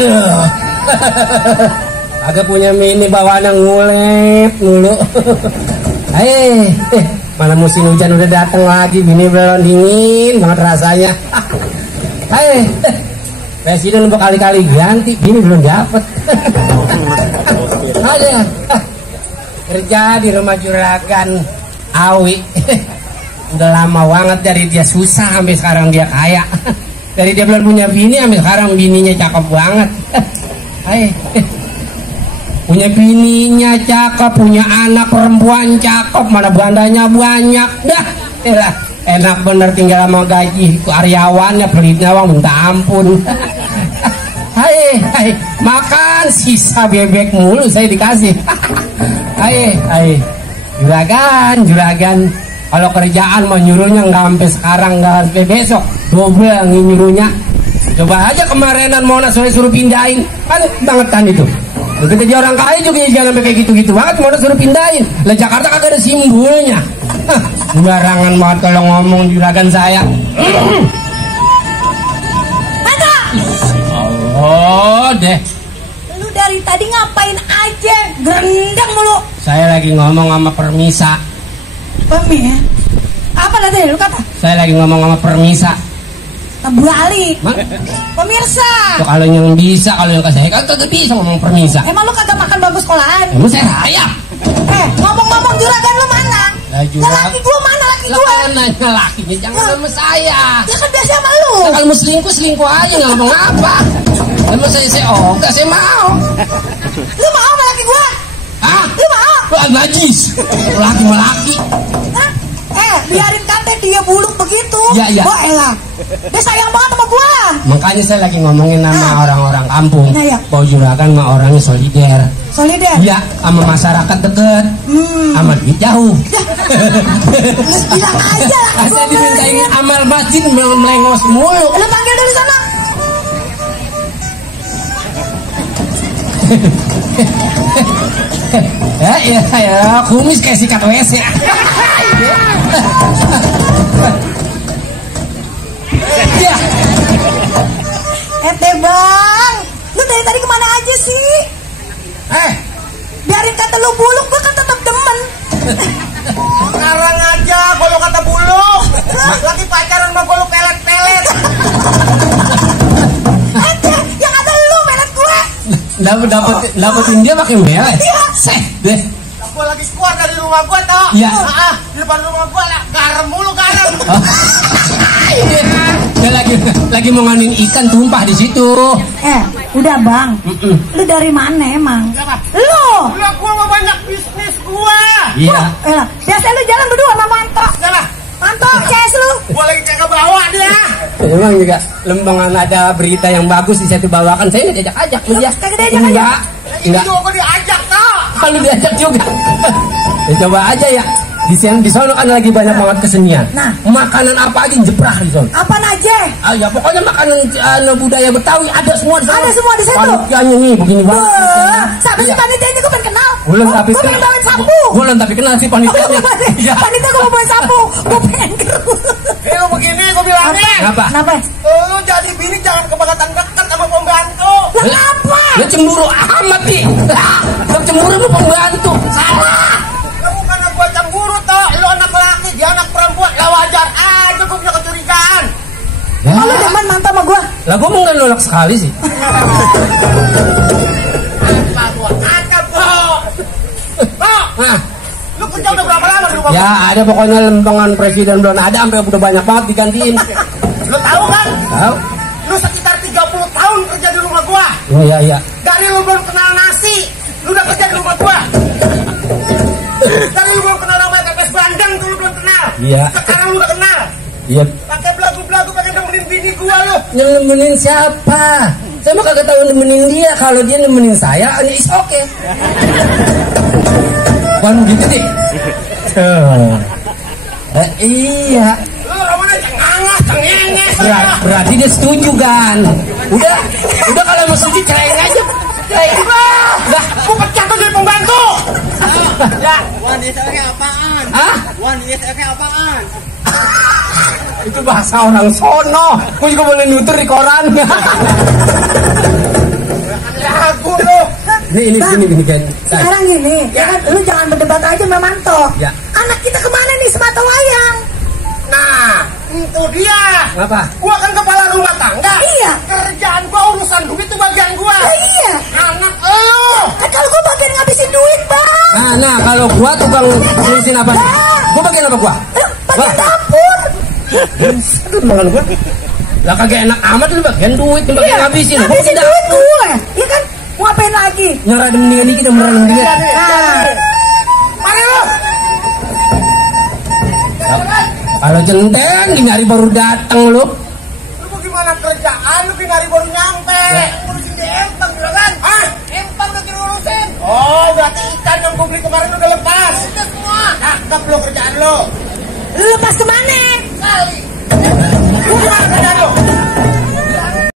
Aduh. Agak punya mini bawaan yang ngulep mulu. Mana musim hujan udah datang lagi, bini belum dingin banget rasanya. Presiden berkali-kali ganti, bini belum dapet. Ada kerja di rumah juragan Awi. Udah lama banget dari dia susah sampai sekarang dia kaya. Dari dia belum punya bini sampai sekarang bininya cakep banget. Punya bininya cakep, punya anak perempuan cakep, mana bandanya banyak. Dah, enak bener tinggal sama gaji karyawannya, pelitnya bang minta ampun. Makan sisa bebek mulu saya dikasih. Juragan. Kalau kerjaan mah nyuruhnya nggak sampai sekarang, nggak sampai besok, double nyuruhnya. Coba aja kemarinan Monas saya suruh pindahin, kan bangetan itu. Kita jadi orang kaya juga jangan sampai kayak gitu-gitu banget, Monas suruh pindahin. Lah Jakarta kagak ada simbulnya. Barangan banget kalau ngomong juragan saya. Oh deh. Lu dari tadi ngapain aja? Gerendang mulu. Saya lagi ngomong sama Permisa. Ya? Apa tadi lu kata? Saya lagi ngomong sama Permisa. Balik. Pemirsa. Tuh, kalau yang bisa, kalau yang saya kan tetap bisa ngomong Permisa. Emang lu kagak makan bagus sekolahan? Emang saya rayap. Ngomong-ngomong juragan lu mana? Laki gua mana laki gua? Kan nanya lakinya, jangan sama saya. Ya kan biasa sama lu. Nah, kalau mau selingkuh aja, nggak ngomong apa. Emang saya enggak, saya mau. Lu mau sama laki gua? Hah? Lu mau? Lu najis. Laki-laki. Hah? Biarin kate dia buluk begitu. Iya. Oh elah. Dia sayang banget sama gua. Makanya saya lagi ngomongin sama orang-orang kampung. Iya. Bahwa juragan mah orangnya solider. Solider? Iya, sama masyarakat deket. Sama duit jauh. Terus bilang aja lah. Saya dimintain amal masjid melengos mulu. Lu panggil dari sana. Ya, kumis kayak sikat WC. Ya. Bang, lu dari tadi kemana aja sih? Biarin kata lu buluk, gua kan tetap demen. Sekarang aja kalau kata buluk, lagi pacaran sama gua lu pelet-pelet. Yang ada lu pelet gue. Dapetin dia pakai melet. Seh deh. Gua lagi keluar dari rumah gua toh. Iya. Di depan rumah gua lah garam mulu garam. Dia lagi mau nganin ikan tumpah di situ. Udah bang. Lu dari mana emang? Siapa? Lu. Gua mau banyak bisnis gua. Iya. Biasa lu jalan berdua sama Manto. Siapa? Manto, CS lu. Gua lagi kagak bawa dia. Emang juga lembangan ada berita yang bagus di situ bawakan, saya nggak diajak dia. Kagak diajak aja. Enggak. Gua diajak toh. Kalau diajak juga. Ya, coba aja ya. Di sono kan lagi banyak banget kesenian. Nah, makanan apa aja yang jeprah di sono? Apaan aja? Ya pokoknya makanan budaya Betawi ada semua di sono. Ada semua di situ. Panitianya nih begini banget. Sampai si panitianya gue pengen kenal. Belum tapi gue pengen bawain sapu. Belum tapi kenal si panitianya. Panitia gue mau bawain sapu. Gue pengen gerus. Lu begini gua bilangnya. Kenapa? Lu jadi bini jangan kebangetan dekat sama pembantu. Kenapa? Lu cemburu amat nih. Lu cemburu sama pembantu. Salah. Bukan gua cemburu toh, lu anak laki, dia anak perempuan, lah wajar aja gua punya kecurigaan. Oh, lu demen Manto sama gua? Lah gua mau nolak sekali sih. Apa gua? Atap gua. Lu kerja udah berapa lama di rumah? Ya ada pokoknya lembangan presiden belum ada, sampai udah banyak banget digantiin. Lu tahu kan? Tahu? Lu sekitar 30 tahun kerja di rumah gua. Oh iya. Dari lu belum kenal nasi, lu udah kerja di rumah gua. Dari lu belum kenal namanya pepes bandeng, tuh lu belum kenal. Iya. Sekarang lu udah kenal. Iya. Pakai belagu-belagu pengen nemenin bini gua lu. Yang nemenin siapa? Saya mah kagak tahu nemenin dia. Kalau dia nemenin saya, is okay. Bukan gitu deh. Iya. Lu namanya cengangas, cengenges. Berarti dia setuju kan? Udah kalau mau setuju cerai aja. Lah, gua pecat tuh jadi pembantu. Ya, Wan ISLK apaan? Hah? Wan ISLK apaan? Itu bahasa orang sono. Gue juga boleh nutur di koran. Ini kan. Sekarang gini, ya kan, lu jangan berdebat aja sama Manto. Ya. Anak kita kemana nih semata wayang? Nah, itu dia. Apa? Gua kan kepala rumah tangga. Iya. Kerjaan gua urusan duit itu bagian gua. Iya. Anak elu. Kan kalau gua bagian ngabisin duit, Bang. Nah, kalau gua tukang ngurusin apa? Gua bagian apa gua? Bagian dapur. Aduh, makan gua. Lah kagak enak amat lu bagian duit, lu bagian ngabisin. Gua Ngabisin tidak. duit gue. Iya kan? Mau ngapain lagi? Nyerah mendingan dikit, mendingan dikit. Nah, Mari lu. Kalau centeng di nyari baru datang lu. Lu mau gimana kerjaan lu di hari baru nyampe.